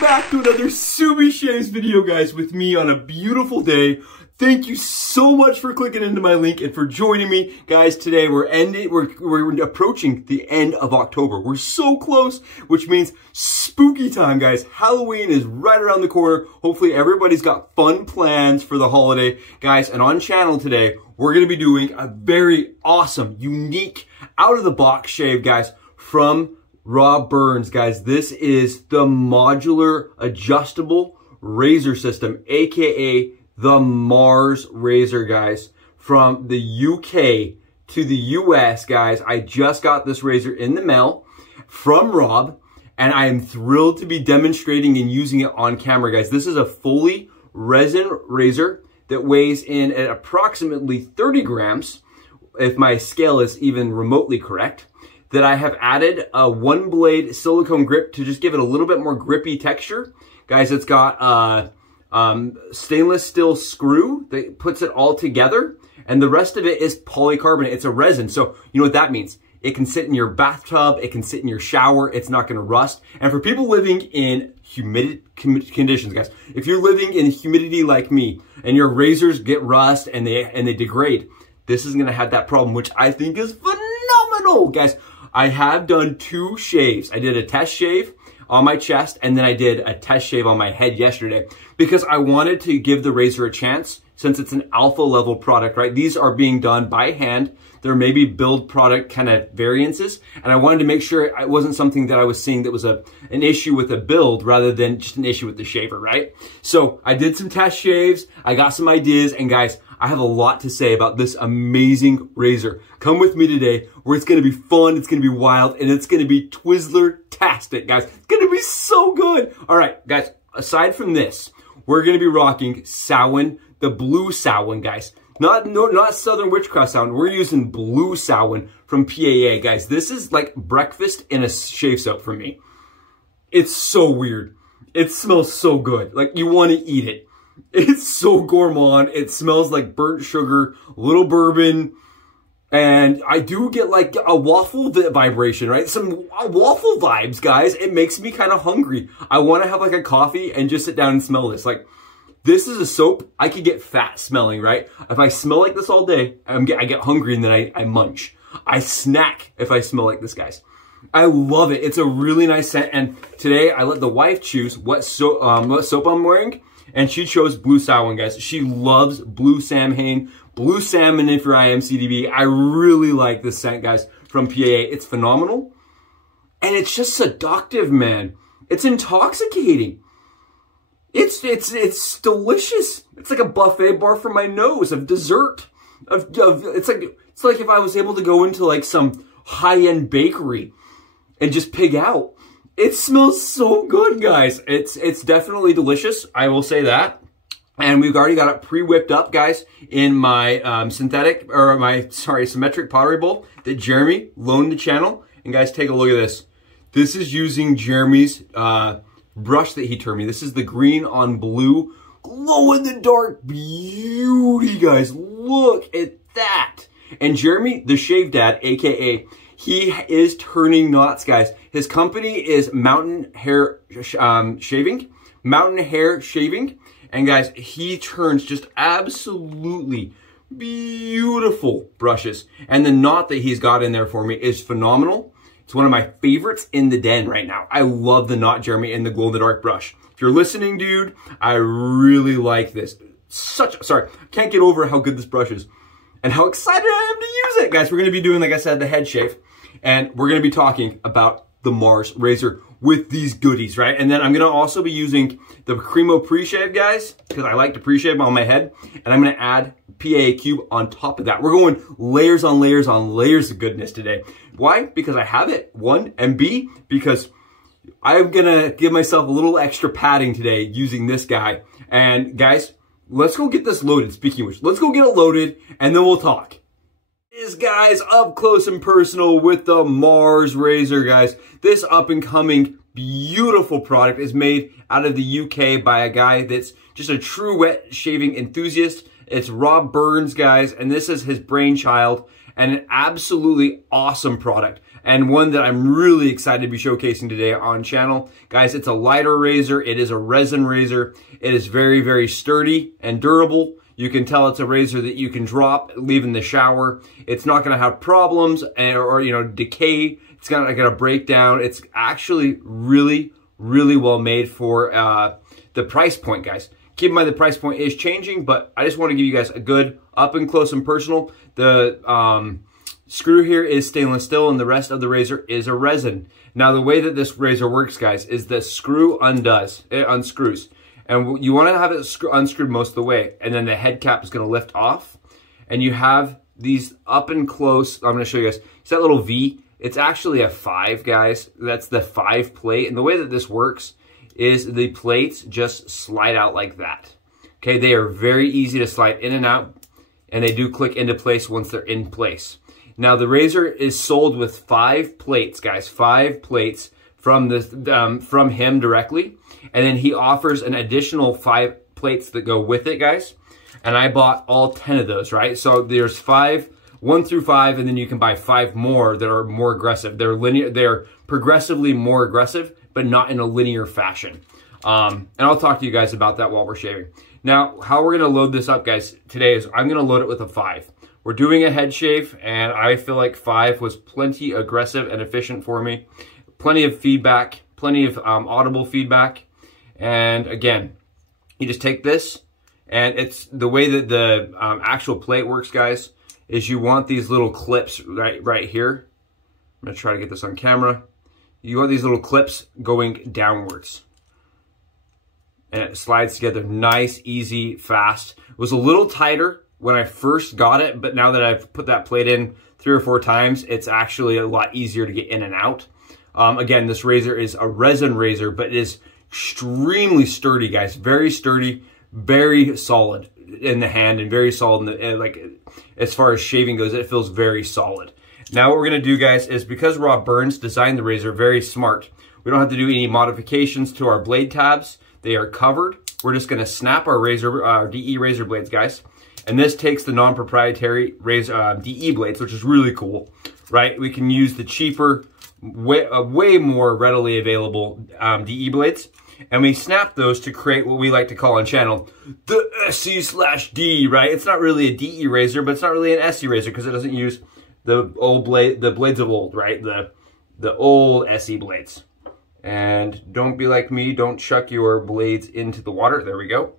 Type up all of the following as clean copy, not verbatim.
Welcome back to another Subi Shaves video, guys, with me on a beautiful day. Thank you so much for clicking into my link and for joining me. Guys, today we're approaching the end of October. We're so close, which means spooky time, guys. Halloween is right around the corner. Hopefully everybody's got fun plans for the holiday. Guys, and on channel today, we're gonna be doing a very awesome, unique, out-of-the-box shave, guys, from Rob Burns, guys. This is the modular adjustable razor system, aka the M.A.R.S razor, guys, from the UK to the US, guys. I just got this razor in the mail from Rob, and I am thrilled to be demonstrating and using it on camera, guys. This is a fully resin razor that weighs in at approximately 30 grams, if my scale is even remotely correct, that I have added a one blade silicone grip to just give it a little bit more grippy texture. Guys, it's got stainless steel screw that puts it all together, and the rest of it is polycarbonate. It's a resin, so you know what that means. It can sit in your bathtub, it can sit in your shower, it's not gonna rust. And for people living in humid conditions, guys, if you're living in humidity like me, and your razors get rust and they degrade, this is gonna have that problem, which I think is phenomenal, guys. I have done 2 shaves. I did a test shave on my chest, and then I did a test shave on my head yesterday because I wanted to give the razor a chance since it's an alpha level product, right? These are being done by hand. There may be build product kind of variances, and I wanted to make sure it wasn't something that I was seeing that was an issue with the build rather than just an issue with the shaver, right? So I did some test shaves, I got some ideas, and guys, I have a lot to say about this amazing razor. Come with me today where it's gonna be fun, it's gonna be wild, and it's gonna be Twizzler-tastic, guys. It's gonna be so good. All right, guys, aside from this, we're gonna be rocking Samhain, the blue Samhain, guys. Not Southern Witchcraft Samhain. We're using blue Samhain from PAA, guys. This is like breakfast in a shave soap for me. It's so weird. It smells so good. Like, you want to eat it. It's so gourmand. It smells like burnt sugar, little bourbon, and I do get like a waffle vibration, right? Some waffle vibes, guys. It makes me kind of hungry. I want to have like a coffee and just sit down and smell this. Like, this is a soap. I could get fat smelling, right? If I smell like this all day, I get hungry and then I munch. I snack if I smell like this, guys. I love it. It's a really nice scent. And today I let the wife choose what soap I'm wearing, and she chose blue Samhain, guys. She loves blue Samhain, blue salmon if you're IMCDB. I really like this scent, guys, from PAA. It's phenomenal. And it's just seductive, man. It's intoxicating. It's delicious. It's like a buffet bar for my nose of dessert. It's like if I was able to go into like some high-end bakery and just pig out. It smells so good, guys. It's definitely delicious, I will say that. And we've already got it pre-whipped up, guys, in my symmetric pottery bowl that Jeremy loaned the channel. And guys, take a look at this. This is using Jeremy's brush that he turned me. This is the green on blue, glow in the dark beauty, guys. Look at that. And Jeremy, the shave dad, aka, he is turning knots, guys. His company is Mountain Hare Shaving. And guys, he turns just absolutely beautiful brushes. And the knot that he's got in there for me is phenomenal. It's one of my favorites in the den right now. I love the knot, Jeremy, and the glow-in-the-dark brush. If you're listening, dude, I really like this. Can't get over how good this brush is and how excited I am to use it. Guys, we're gonna be doing, like I said, the head shave, and we're gonna be talking about the M.A.R.S razor with these goodies, right? And then I'm gonna also be using the Cremo pre-shave, guys, because I like to pre-shave on my head, and I'm gonna add PAA cube on top of that. We're going layers on layers on layers of goodness today. Why? Because I have it, 1, and B, because I'm gonna give myself a little extra padding today using this guy. And guys, let's go get this loaded, speaking of which. Let's go get it loaded, and then we'll talk. Is guys, up close and personal with the M.A.R.S razor, guys. This up and coming beautiful product is made out of the UK by a guy that's just a true wet shaving enthusiast. It's Rob Burns, guys, and this is his brainchild. and an absolutely awesome product, and one that I'm really excited to be showcasing today on channel. Guys, it's a lighter razor. It is a resin razor. It is very, very sturdy and durable. You can tell it's a razor that you can drop, leave in the shower. It's not gonna have problems or you know, decay. It's not gonna break down. It's actually really, really well made for the price point, guys. Keep in mind the price point is changing, but I just want to give you guys a good up and close and personal. The screw here is stainless steel and the rest of the razor is a resin. Now the way that this razor works, guys, is the screw unscrews. And you want to have it unscrewed most of the way, and then the head cap is going to lift off. And you have these up and close, I'm going to show you guys, see that little V? It's actually a 5, guys. That's the 5 plate. And the way that this works is the plates just slide out like that. Okay, they are very easy to slide in and out, and they do click into place once they're in place. Now the razor is sold with 5 plates, guys, 5 plates from him directly. And then he offers an additional 5 plates that go with it, guys. And I bought all 10 of those, right? So there's 1 through 5, and then you can buy 5 more that are more aggressive. They're linear, they're progressively more aggressive, but not in a linear fashion. And I'll talk to you guys about that while we're shaving. Now, how we're gonna load this up, guys, today is I'm gonna load it with a 5. We're doing a head shave, and I feel like 5 was plenty aggressive and efficient for me. Plenty of feedback, plenty of audible feedback. And again, you just take this, and it's the way that the actual plate works, guys, is you want these little clips right here. I'm gonna try to get this on camera. You want these little clips going downwards. And it slides together nice, easy, fast. It was a little tighter when I first got it, but now that I've put that plate in 3 or 4 times, it's actually a lot easier to get in and out. Again, this razor is a resin razor, but it is extremely sturdy, guys. Very sturdy, very solid in the hand, and very solid in the, like, as far as shaving goes, it feels very solid. Now what we're gonna do, guys, is because Rob Burns designed the razor very smart, we don't have to do any modifications to our blade tabs. They are covered. We're just gonna snap our razor, DE razor blades, guys. And this takes the non-proprietary razor DE blades, which is really cool, right? We can use the cheaper, way more readily available DE blades. And we snap those to create what we like to call on channel the SE/D, right? It's not really a DE razor, but it's not really an SE razor because it doesn't use the old blade, the blades of old, right? The old SE blades. And don't be like me, don't chuck your blades into the water. There we go.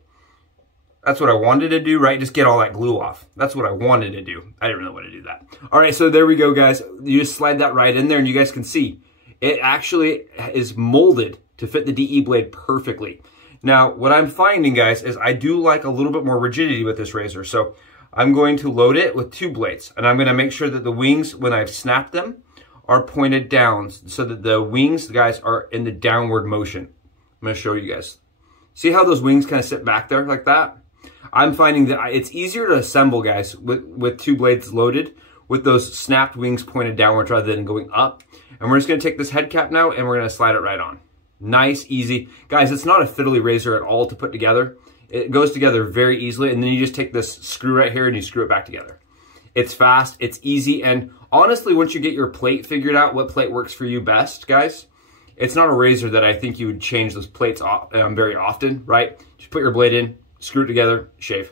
That's what I wanted to do, right? Just get all that glue off. That's what I wanted to do. I didn't really want to do that. All right, so there we go, guys. You just slide that right in there, and you guys can see it actually is molded to fit the DE blade perfectly. Now, what I'm finding, guys, is I do like a little bit more rigidity with this razor. So I'm going to load it with 2 blades, and I'm going to make sure that the wings, when I've snapped them, are pointed down so that the wings, guys, are in the downward motion. I'm going to show you guys. See how those wings kind of sit back there like that? I'm finding that it's easier to assemble, guys, with 2 blades loaded, with those snapped wings pointed downwards rather than going up. And we're just gonna take this head cap now, and we're gonna slide it right on. Nice, easy. Guys, it's not a fiddly razor at all to put together. It goes together very easily, and then you just take this screw right here and you screw it back together. It's fast, it's easy, and honestly, once you get your plate figured out, what plate works for you best, guys, it's not a razor that I think you would change those plates very often, right? Just put your blade in, screw it together, shave.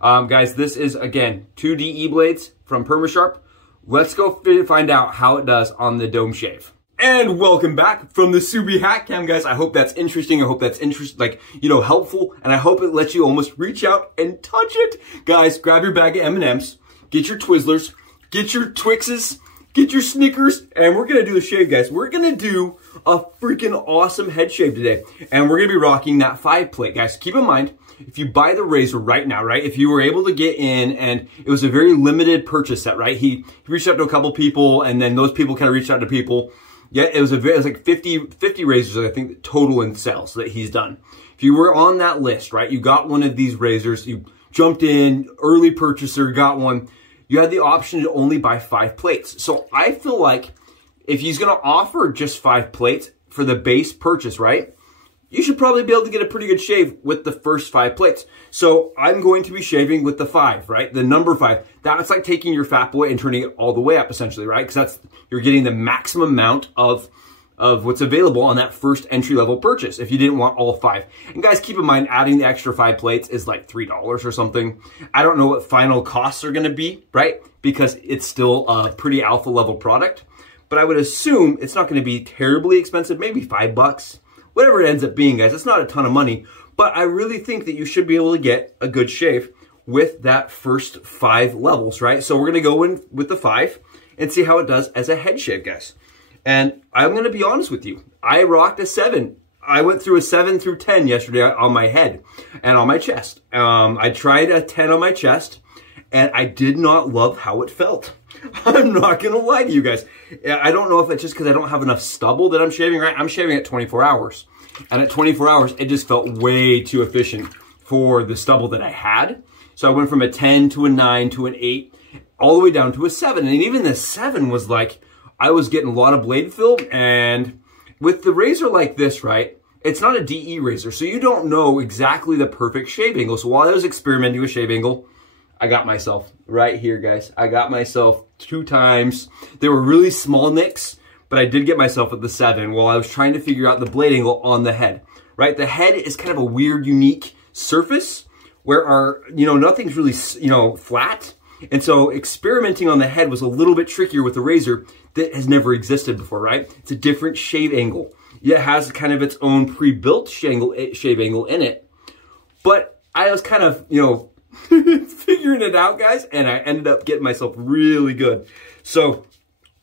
Guys, this is, again, 2 DE blades from PERMASHARP. Let's go find out how it does on the dome shave. And welcome back from the Subi Hat Cam, guys. I hope that's interesting. I hope that's helpful. And I hope it lets you almost reach out and touch it. Guys, grab your bag of M&Ms, get your Twizzlers, get your Twixes, get your Snickers, and we're gonna do the shave, guys. We're gonna do a freaking awesome head shave today. And we're gonna be rocking that 5 plate, guys. Keep in mind, if you buy the razor right now, right, if you were able to get in, and it was a very limited purchase set, right? He reached out to a couple people, and then those people kind of reached out to people. Yeah, it was like 50 razors, I think, total in sales that he's done. If you were on that list, right, you got one of these razors, you jumped in, early purchaser, got one, you had the option to only buy 5 plates. So I feel like if he's gonna offer just 5 plates for the base purchase, right, you should probably be able to get a pretty good shave with the first 5 plates. So I'm going to be shaving with the 5, right? The number 5. That's like taking your fat boy and turning it all the way up, essentially, right? Because you're getting the maximum amount of what's available on that first entry-level purchase if you didn't want all 5. And guys, keep in mind, adding the extra 5 plates is like $3 or something. I don't know what final costs are gonna be, right? Because it's still a pretty alpha level product. But I would assume it's not gonna be terribly expensive, maybe $5. Whatever it ends up being, guys, it's not a ton of money, but I really think that you should be able to get a good shave with that first 5 levels, right? So we're gonna go in with the 5 and see how it does as a head shave, guys. And I'm gonna be honest with you, I rocked a 7. I went through a 7 through 10 yesterday on my head and on my chest. I tried a 10 on my chest and I did not love how it felt. I'm not gonna lie to you guys. I don't know if it's just because I don't have enough stubble that I'm shaving, right? I'm shaving at 24 hours. And at 24 hours, it just felt way too efficient for the stubble that I had. So I went from a 10 to a 9 to an 8, all the way down to a 7. And even the 7 was like, I was getting a lot of blade fill. And with the razor like this, right, it's not a DE razor. So you don't know exactly the perfect shave angle. So while I was experimenting with shave angle, I got myself right here, guys. I got myself 2 times. They were really small nicks, but I did get myself at the 7 while I was trying to figure out the blade angle on the head, right? The head is kind of a weird, unique surface where nothing's really, flat. And so experimenting on the head was a little bit trickier with a razor that has never existed before, right? It's a different shave angle. It has kind of its own pre-built shave angle in it. But I was kind of, figuring it out, guys, and I ended up getting myself really good. So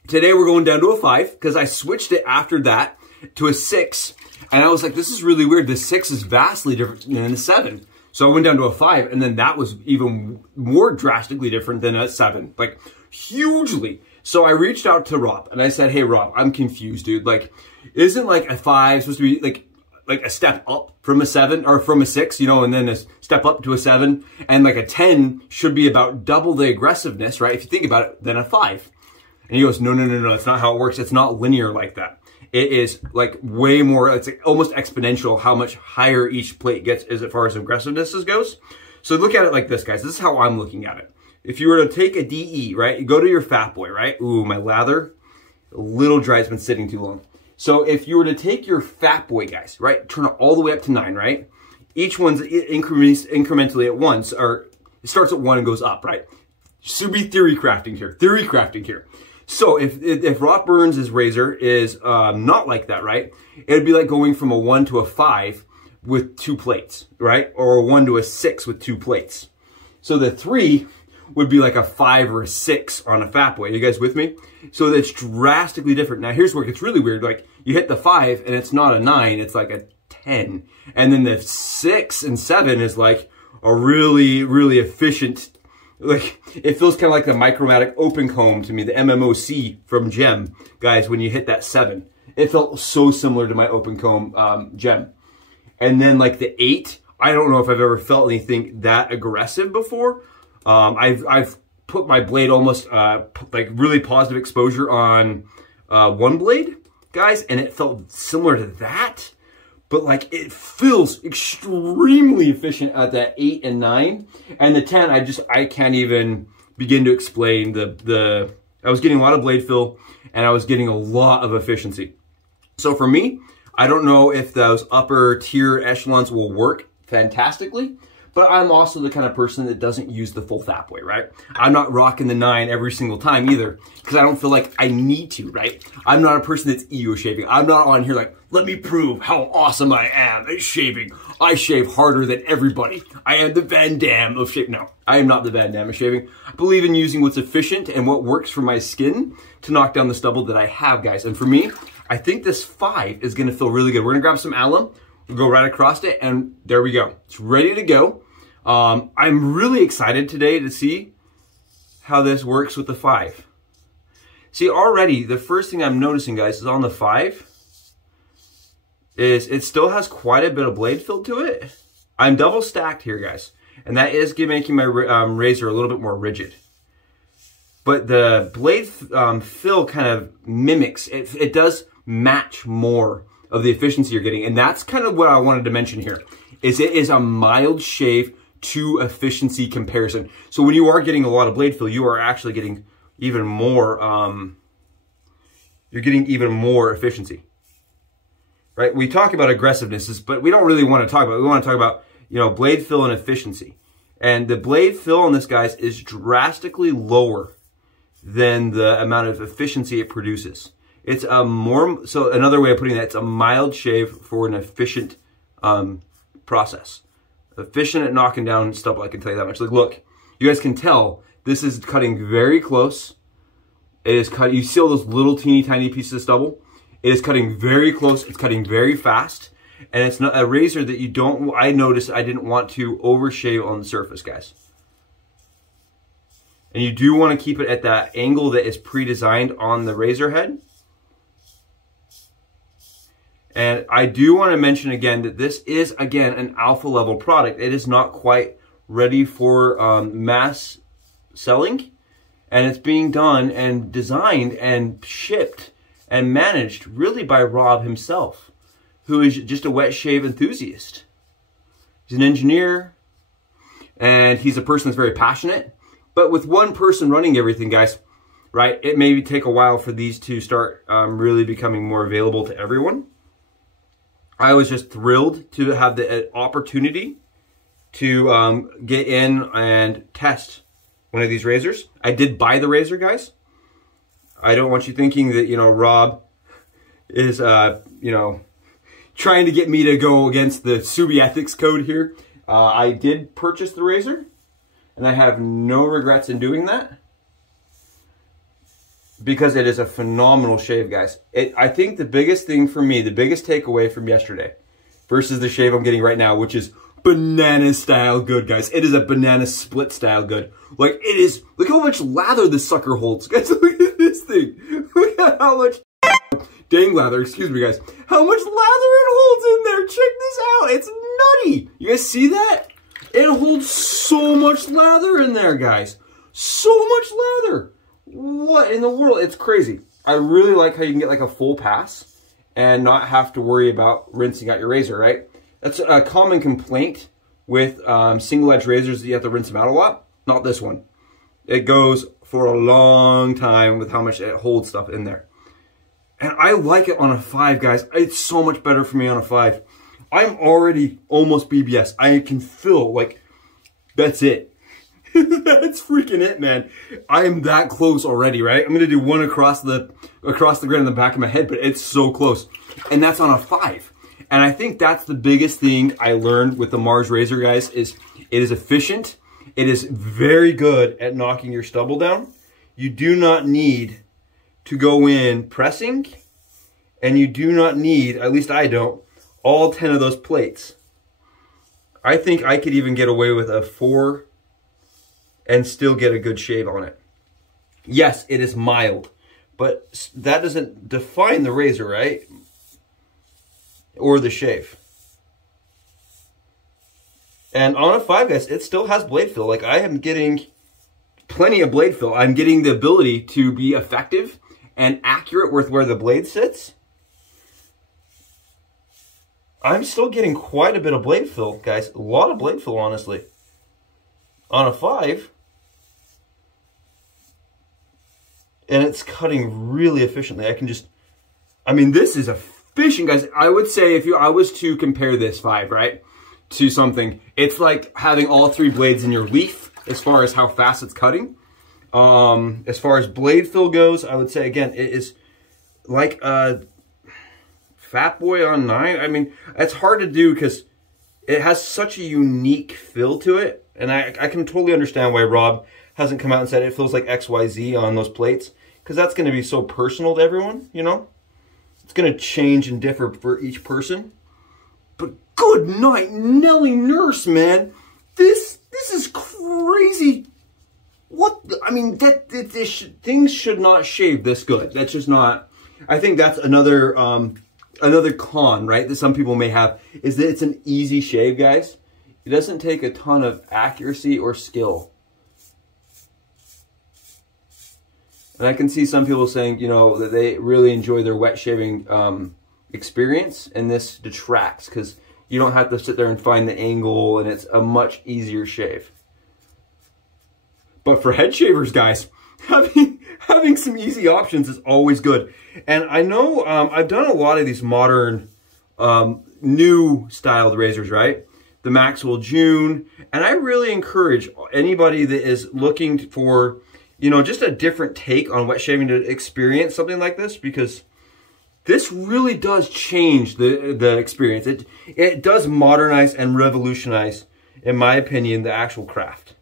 today we're going down to a 5 because I switched it after that to a 6. And I was like, this is really weird. The 6 is vastly different than the 7. So I went down to a 5, and then that was even more drastically different than a 7, like hugely. So I reached out to Rob and I said, hey, Rob, I'm confused, dude. Like, isn't like a 5 supposed to be like a step up from a 7 or from a 6, and then a step up to a 7, and like a 10 should be about double the aggressiveness, right? If you think about it, than a 5. And he goes, no, that's not how it works. It's not linear like that. It is like way more, it's like almost exponential how much higher each plate gets as far as aggressiveness goes. So look at it like this, guys. This is how I'm looking at it. If you were to take a DE, right, you go to your fat boy, right? Ooh, my lather, a little dry, it's been sitting too long. So if you were to take your fat boy, guys, right, turn it all the way up to 9, right? Each one's incrementally at once, or it starts at 1 and goes up, right? Should be theory crafting here. So if Rob Burns' razor is not like that, right? It'd be like going from a 1 to a 5 with 2 plates, right? Or a 1 to a 6 with 2 plates. So the 3 would be like a 5 or a 6 on a fat boy. You guys with me? So that's drastically different. Now here's where it gets really weird. Like you hit the 5 and it's not a 9, it's like a 10. And then the 6 and 7 is like a really, really efficient, like it feels kind of like the Micromatic open comb to me, the MMOC from Gem. Guys, when you hit that 7, it felt so similar to my open comb Gem. And then like the 8, I don't know if I've ever felt anything that aggressive before. I've put my blade almost like really positive exposure on one blade, guys, and it felt similar to that. But like it feels extremely efficient at that 8 and 9. And the 10, I can't even begin to explain I was getting a lot of blade fill and I was getting a lot of efficiency. So for me, I don't know if those upper tier echelons will work fantastically, but I'm also the kind of person that doesn't use the full fat boy, right? I'm not rocking the 9 every single time either, because I don't feel like I need to, right? I'm not a person that's ego shaving. I'm not on here like, let me prove how awesome I am at shaving. I shave harder than everybody. I am the Van Damme of shaving. No, I am not the Van Damme of shaving. I believe in using what's efficient and what works for my skin to knock down the stubble that I have, guys. And for me, I think this 5 is gonna feel really good. We're gonna grab some alum, we'll go right across it, and there we go. It's ready to go. I'm really excited today to see how this works with the 5. See, already the first thing I'm noticing, guys, is on the 5 is it still has quite a bit of blade fill to it. I'm double stacked here, guys, and that is making my razor a little bit more rigid. But the blade fill kind of mimics, it does match more of the efficiency you're getting. And that's kind of what I wanted to mention here, is it is a mild shave to efficiency comparison. So when you are getting a lot of blade fill, you are actually getting even more, you're getting even more efficiency, right? We talk about aggressiveness, but we don't really want to talk about it. We want to talk about, you know, blade fill and efficiency. And the blade fill on this, guys, is drastically lower than the amount of efficiency it produces. It's a more, so another way of putting that, it's a mild shave for an efficient process. Efficient at knocking down stubble, I can tell you that much. Like, look, you guys can tell this is cutting very close. It is cut, you see all those little teeny tiny pieces of stubble? It is cutting very close, it's cutting very fast, and it's not a razor that you don't, I noticed I didn't want to overshave on the surface, guys. And you do want to keep it at that angle that is pre-designed on the razor head. And I do want to mention again that this is, again, an alpha level product. It is not quite ready for mass selling. And it's being done and designed and shipped and managed really by Rob himself, who is just a wet shave enthusiast. He's an engineer, and he's a person that's very passionate. But with one person running everything, guys, right, it may take a while for these to start really becoming more available to everyone. I was just thrilled to have the opportunity to get in and test one of these razors. I did buy the razor, guys. I don't want you thinking that, you know, Rob is, you know, trying to get me to go against the Subi ethics code here. I did purchase the razor, and I have no regrets in doing that, because it is a phenomenal shave, guys. I think the biggest thing for me, the biggest takeaway from yesterday versus the shave I'm getting right now, which is banana style good, guys. It is a banana split style good. Like, it is, look how much lather this sucker holds. Guys, look at this thing. Look at how much dang lather, excuse me, guys. How much lather it holds in there. Check this out. It's nutty. You guys see that? It holds so much lather in there, guys. So much lather. What in the world? It's crazy. I really like how you can get like a full pass and not have to worry about rinsing out your razor, right? That's a common complaint with single edge razors, that you have to rinse them out a lot. Not this one. It goes for a long time with how much it holds stuff in there. And I like it on a 5, guys. It's so much better for me on a 5. I'm already almost BBS. I can feel like that's it. That's freaking it, man. I am that close already, right? I'm gonna do one across the grid in the back of my head, but it's so close. And that's on a 5. And I think that's the biggest thing I learned with the M.A.R.S razor, guys, is it is efficient. It is very good at knocking your stubble down. You do not need to go in pressing, and you do not need, at least I don't, all 10 of those plates. I think I could even get away with a 4 and still get a good shave on it. Yes, it is mild, but that doesn't define the razor, right? Or the shave. And on a 5, guys, it still has blade fill. Like, I am getting plenty of blade fill. I'm getting the ability to be effective and accurate with where the blade sits. I'm still getting quite a bit of blade fill, guys. A lot of blade fill, honestly. On a 5. And it's cutting really efficiently. I can just, I mean, this is efficient, guys. I would say if I was to compare this 5, right, to something, it's like having all 3 blades in your leaf as far as how fast it's cutting. As far as blade fill goes, I would say, again, it is like a Fat Boy on 9. I mean, it's hard to do because it has such a unique feel to it. And I can totally understand why Rob hasn't come out and said it feels like XYZ on those plates, because that's going to be so personal to everyone, you know? It's going to change and differ for each person. But good night, Nelly Nurse, man. This is crazy. What? I mean, things should not shave this good. That's just not. I think that's another con, right, that some people may have, is that it's an easy shave, guys. It doesn't take a ton of accuracy or skill. And I can see some people saying, you know, that they really enjoy their wet shaving experience, and this detracts because you don't have to sit there and find the angle, and it's a much easier shave. But for head shavers, guys, having some easy options is always good. And I know I've done a lot of these modern new styled razors, right? The Maxwell June, and I really encourage anybody that is looking for, you know, just a different take on wet shaving to experience something like this, because this really does change the experience. It does modernize and revolutionize, in my opinion, the actual craft.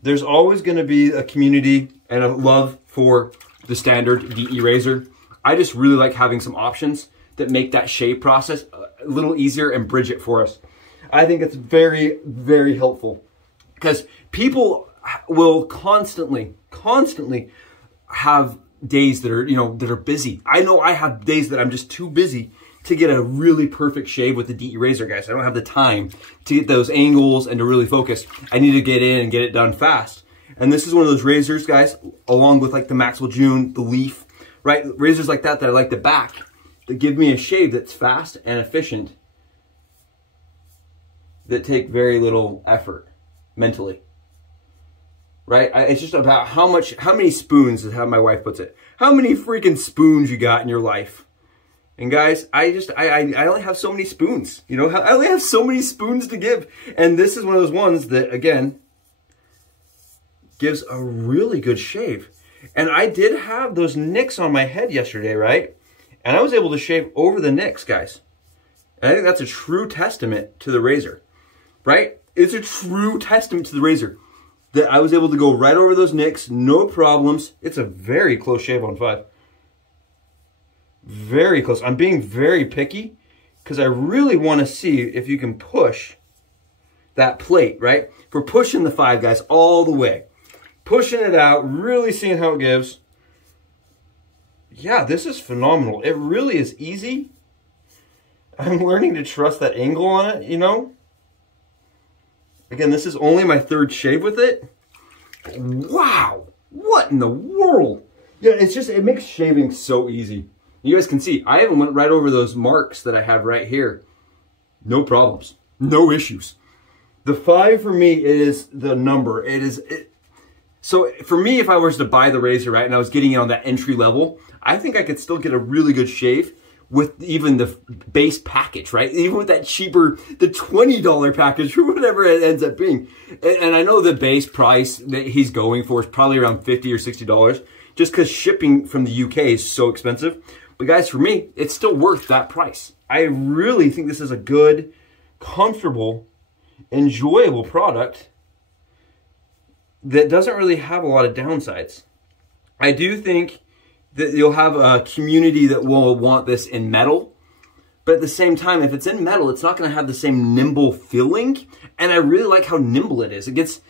There's always going to be a community and a love for the standard DE razor. I just really like having some options that make that shave process a little easier and bridge it for us. I think it's very, very helpful, because people will constantly have days that are, you know, that are busy. I know I have days that I'm just too busy to get a really perfect shave with the DE razor, guys. I don't have the time to get those angles and to really focus. I need to get in and get it done fast. And this is one of those razors, guys, along with like the Maxwell June, the Leaf, right? Razors like that I like to back, that give me a shave that's fast and efficient, that take very little effort mentally, right? It's just about how many spoons is how my wife puts it. How many freaking spoons you got in your life? And guys, I only have so many spoons, you know, I only have so many spoons to give. And this is one of those ones that, again, gives a really good shave. And I did have those nicks on my head yesterday, right? And I was able to shave over the nicks, guys. And I think that's a true testament to the razor, right? It's a true testament to the razor that I was able to go right over those nicks, no problems. It's a very close shave on 5. Very close. I'm being very picky because I really want to see if you can push that plate, right? We're pushing the 5, guys, all the way. Pushing it out, really seeing how it gives. Yeah, this is phenomenal. It really is easy. I'm learning to trust that angle on it, you know? Again, this is only my 3rd shave with it. Wow, what in the world? Yeah, it makes shaving so easy. You guys can see, I even went right over those marks that I have right here. No problems, no issues. The 5 for me is the number. So for me, if I was to buy the razor, right, and I was getting it on that entry level, I think I could still get a really good shave with even the base package, right? Even with that cheaper, the $20 package or whatever it ends up being. And I know the base price that he's going for is probably around $50 or $60, just because shipping from the UK is so expensive. But guys, for me, it's still worth that price. I really think this is a good, comfortable, enjoyable product that doesn't really have a lot of downsides. I do think that you'll have a community that will want this in metal, but at the same time, if it's in metal, it's not going to have the same nimble feeling. And I really like how nimble it is. It gets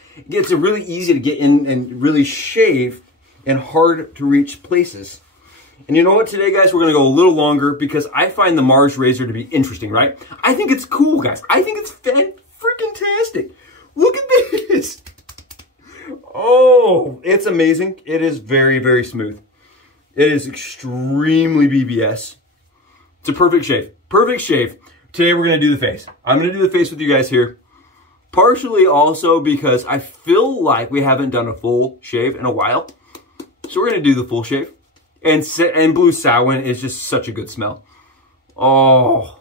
really easy to get in and really shave in hard to reach places. And you know what, today, guys, we're going to go a little longer because I find the M.A.R.S razor to be interesting, right? I think it's cool, guys. I think it's fan-freaking-tastic. Look at this. Oh, it's amazing. It is very, very smooth. It is extremely BBS. It's a perfect shave. Perfect shave. Today, we're going to do the face. I'm going to do the face with you guys here. Partially also because I feel like we haven't done a full shave in a while. So we're going to do the full shave. And blue Samhain is just such a good smell. Oh.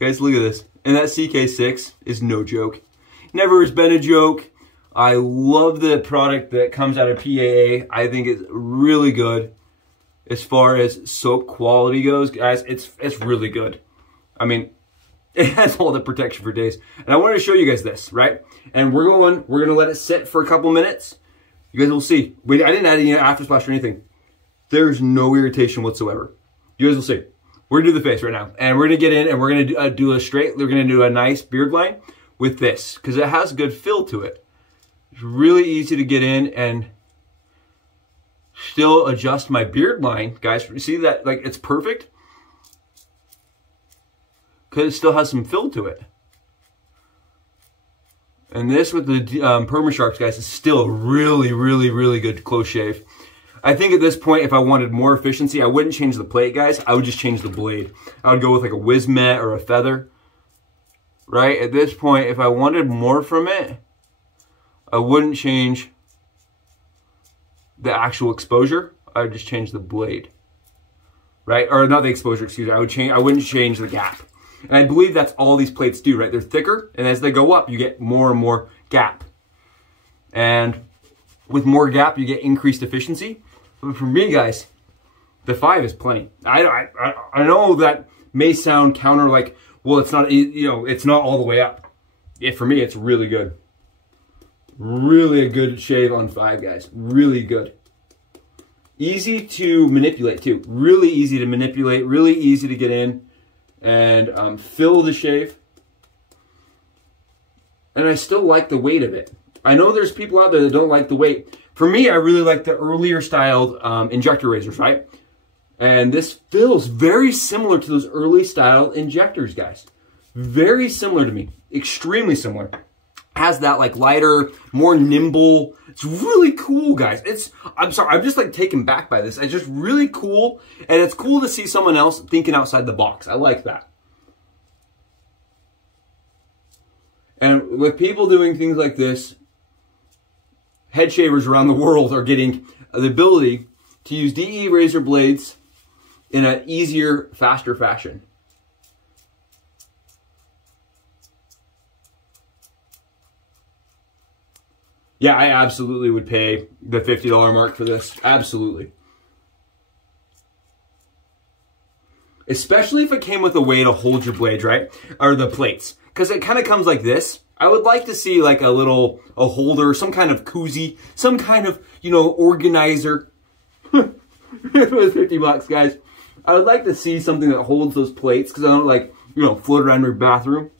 Guys, look at this. And that CK6 is no joke. Never has been a joke. I love the product that comes out of PAA. I think it's really good. As far as soap quality goes, guys, it's really good. I mean, it has all the protection for days. And I wanted to show you guys this, right? And we're going to let it sit for a couple minutes. You guys will see. I didn't add any after splash or anything. There's no irritation whatsoever. You guys will see. We're gonna do the face right now. And we're gonna get in and we're gonna do a nice beard line with this, because it has a good fill to it. It's really easy to get in and still adjust my beard line. Guys, see that, like, it's perfect? Because it still has some fill to it. And this with the PERMASHARPs, guys, is still a really, really, really good close shave. I think at this point, if I wanted more efficiency, I wouldn't change the plate, guys. I would just change the blade. I would go with like a Wismet or a feather. Right? At this point, if I wanted more from it, I wouldn't change the actual exposure. I would just change the blade. Right? Or not the exposure, excuse me. I wouldn't change the gap. And I believe that's all these plates do, right? They're thicker, and as they go up, you get more and more gap. And with more gap, you get increased efficiency. But for me, guys, the 5 is plenty. I know that may sound counter, like, well, it's not, you know, it's not all the way up. Yeah, for me, it's really good. Really a good shave on 5, guys. Really good. Easy to manipulate, too. Really easy to manipulate, really easy to get in and fill the shave. And I still like the weight of it. I know there's people out there that don't like the weight. For me, I really like the earlier styled injector razors, right? And this feels very similar to those early style injectors, guys. Very similar to me. Extremely similar. Has that like lighter, more nimble. It's really cool, guys. I'm sorry, I'm just like taken back by this. It's just really cool. And it's cool to see someone else thinking outside the box. I like that. And with people doing things like this, head shavers around the world are getting the ability to use DE razor blades in an easier, faster fashion. Yeah, I absolutely would pay the $50 mark for this. Absolutely. Especially if it came with a way to hold your blades, right? Or the plates. Because it kind of comes like this. I would like to see like a holder, some kind of koozie, some kind of, you know, organizer. It was $50, guys. I would like to see something that holds those plates because I don't like, you know, float around your bathroom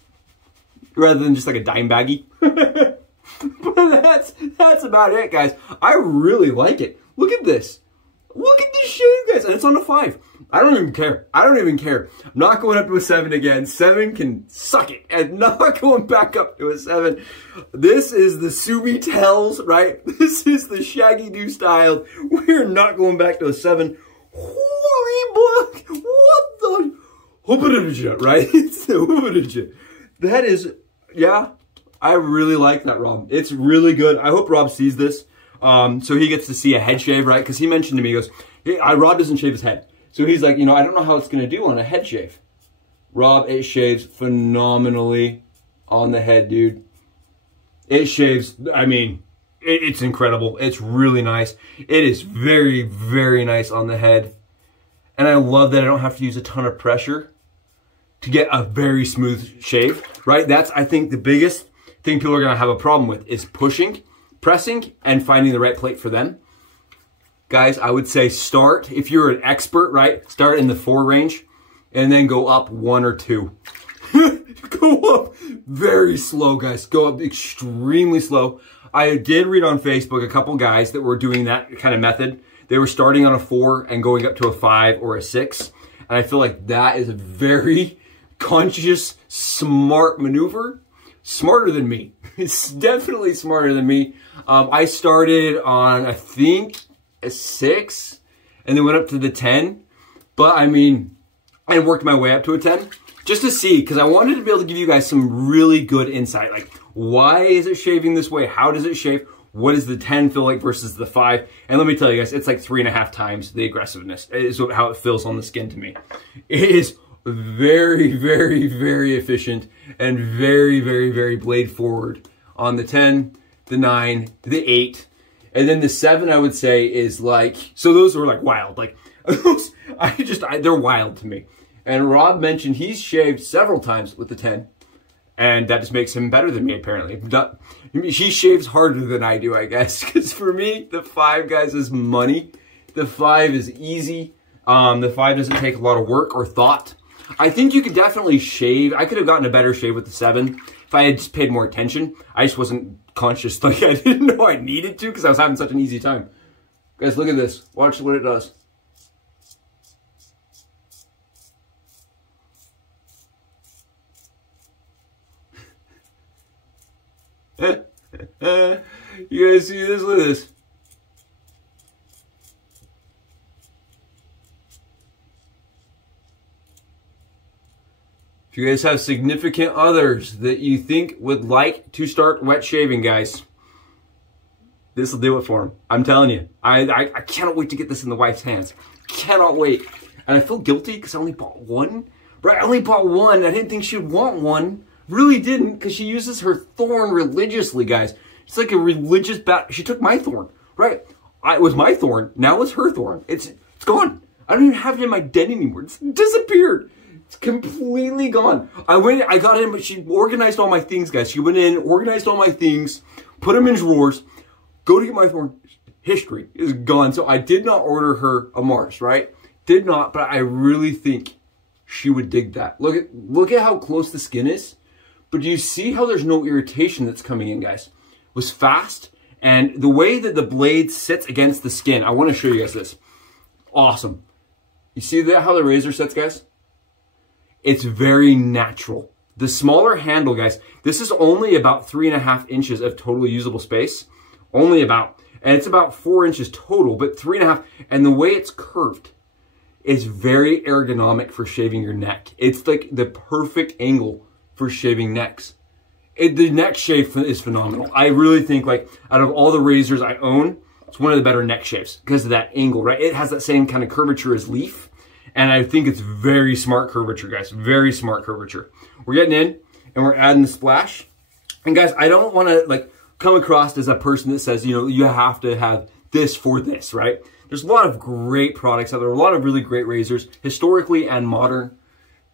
rather than just like a dime baggie. But that's about it, guys. I really like it. Look at this. Look at this shave, guys. And it's on a 5. I don't even care. I don't even care. I'm not going up to a 7 again. 7 can suck it. And not going back up to a 7. This is the Subi Tells, right? This is the Shaggy Doo style. We're not going back to a 7. Holy block. What the? Hoopadaja, right? It's the hoopadaja. That is, yeah. I really like that, Rob. It's really good. I hope Rob sees this. So he gets to see a head shave, right? Because he mentioned to me, he goes, hey, Rob doesn't shave his head. So he's like, you know, I don't know how it's going to do on a head shave. Rob, it shaves phenomenally on the head, dude. It shaves, I mean, it's incredible. It's really nice. It is very, very nice on the head. And I love that I don't have to use a ton of pressure to get a very smooth shave, right? That's, I think, the biggest thing people are going to have a problem with is pushing, pressing, and finding the right plate for them. Guys, I would say start, if you're an expert, right? Start in the 4 range and then go up 1 or 2. Go up very slow, guys. Go up extremely slow. I did read on Facebook a couple guys that were doing that kind of method. They were starting on a 4 and going up to a 5 or a 6. And I feel like that is a very conscious, smart maneuver. Smarter than me. It's definitely smarter than me. I started on, I think, a 6 and then went up to the 10. But I mean, I worked my way up to a 10 just to see, because I wanted to be able to give you guys some really good insight. Like, why is it shaving this way? How does it shave? What does the 10 feel like versus the 5? And let me tell you guys, it's like 3.5 times the aggressiveness. It is how it feels on the skin to me. It is very, very, very efficient and very, very, very blade forward on the 10, the 9, the 8. And then the 7, I would say, is like, so those were like wild. Like, those, they're wild to me. And Rob mentioned he's shaved several times with the 10. And that just makes him better than me, apparently. He shaves harder than I do, I guess. Because for me, the 5, guys, is money. The 5 is easy. The 5 doesn't take a lot of work or thought. I think you could definitely shave. I could have gotten a better shave with the 7 if I had just paid more attention. I just wasn't conscious. Like, I didn't know I needed to because I was having such an easy time. Guys, look at this. Watch what it does. You guys see this? Look at this. If you guys have significant others that you think would like to start wet shaving, guys, this will do it for them. I'm telling you. I cannot wait to get this in the wife's hands. Cannot wait. And I feel guilty because I only bought one. Right, I only bought one. I didn't think she'd want one. Really didn't, because she uses her thorn religiously, guys. It's like a religious bat. She took my thorn. Right. It was my thorn. Now it's her thorn. It's gone. I don't even have it in my den anymore. It's disappeared. It's completely gone. I got in, but she organized all my things, guys. She went in, organized all my things, put them in drawers. Go to get my thorn. History is gone. So I did not order her a M.A.R.S, right? Did not, but I really think she would dig that. Look at how close the skin is. But do you see how there's no irritation that's coming in, guys? It was fast. And the way that the blade sits against the skin, I want to show you guys this. Awesome. You see that how the razor sits, guys? It's very natural. The smaller handle, guys, this is only about 3.5 inches of totally usable space. Only about. And it's about 4 inches total, but 3.5. And the way it's curved is very ergonomic for shaving your neck. It's like the perfect angle for shaving necks. The neck shave is phenomenal. I really think, like, out of all the razors I own, it's one of the better neck shaves because of that angle, right? It has that same kind of curvature as leaf. And I think it's very smart curvature, guys. Very smart curvature. We're getting in and we're adding the splash. And guys, I don't want to, like, come across as a person that says, you know, you have to have this for this, right? There's a lot of great products out there. A lot of really great razors, historically and modern.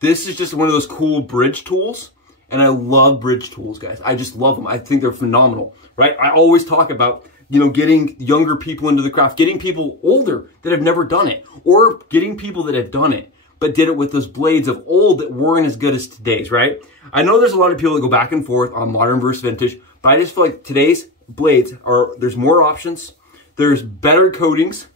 This is just one of those cool bridge tools. And I love bridge tools, guys. I just love them. I think they're phenomenal, right? I always talk about, you know, getting younger people into the craft, getting people older that have never done it, or getting people that have done it, but did it with those blades of old that weren't as good as today's, right? I know there's a lot of people that go back and forth on modern versus vintage, but I just feel like today's blades there's more options. There's better coatings.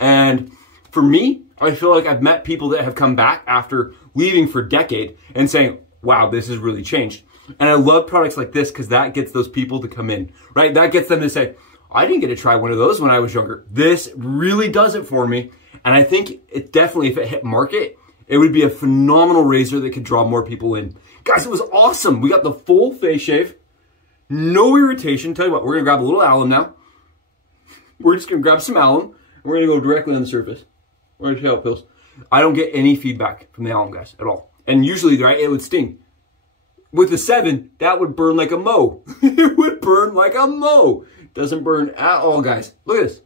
And for me, I feel like I've met people that have come back after leaving for a decade and saying, wow, this has really changed. And I love products like this because that gets those people to come in, right? That gets them to say, I didn't get to try one of those when I was younger. This really does it for me. And I think it definitely, if it hit market, it would be a phenomenal razor that could draw more people in. Guys, it was awesome. We got the full face shave. No irritation. Tell you what, we're going to grab a little alum now. We're just going to grab some alum. And we're going to go directly on the surface. We're going to see how it feels. I don't get any feedback from the alum, guys, at all. And usually, right, it would sting. With the 7, that would burn like a mo. It would burn like a mo. Doesn't burn at all, guys. Look at this.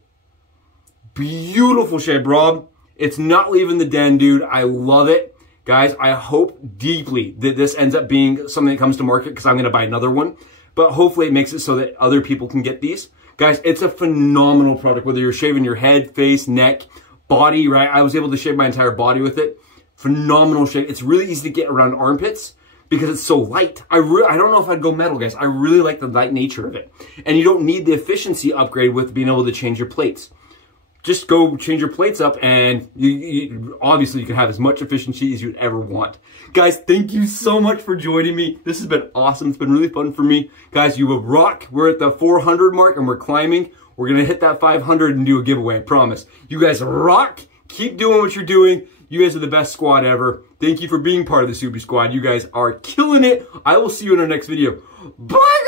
Beautiful shave, Rob. It's not leaving the den, dude. I love it. Guys, I hope deeply that this ends up being something that comes to market because I'm going to buy another one. But hopefully it makes it so that other people can get these. Guys, it's a phenomenal product. Whether you're shaving your head, face, neck, body, right? I was able to shave my entire body with it. Phenomenal shave. It's really easy to get around armpits because it's so light. I don't know if I'd go metal, guys. I really like the light nature of it. And you don't need the efficiency upgrade with being able to change your plates. Just go change your plates up and obviously you can have as much efficiency as you'd ever want. Guys, thank you so much for joining me. This has been awesome. It's been really fun for me. Guys, you will rock. We're at the 400 mark and we're climbing. We're going to hit that 500 and do a giveaway, I promise. You guys rock. Keep doing what you're doing. You guys are the best squad ever. Thank you for being part of the Super Squad. You guys are killing it. I will see you in our next video. Bye, guys.